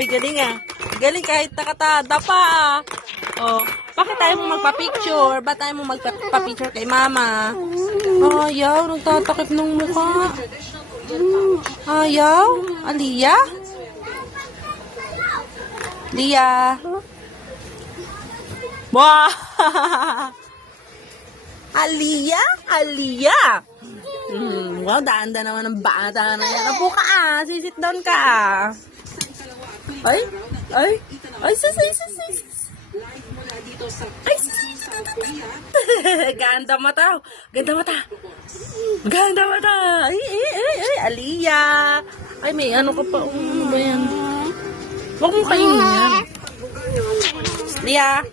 Uy, galing ah. Galing kahit nakatada pa ah. Oh, bakit tayo mo magpa-picture? Ba't tayo mo magpa-picture kay mama? Ayaw, nagtatakip ng mukha. Ayaw? Aliyah? Liyah? Wah! Aliyah? Aliyah! Wow, daan-daan naman ng bata na yan. Apo ka ah, sisit down ka ah. Ay, ay, ay, sus. Ay, sus. Ganda mata. Ganda mata. Ganda mata. Ay, Aliyah. Ay, may ano ka pa. Ano ba yan? Huwag mong kainin yan. Liyah.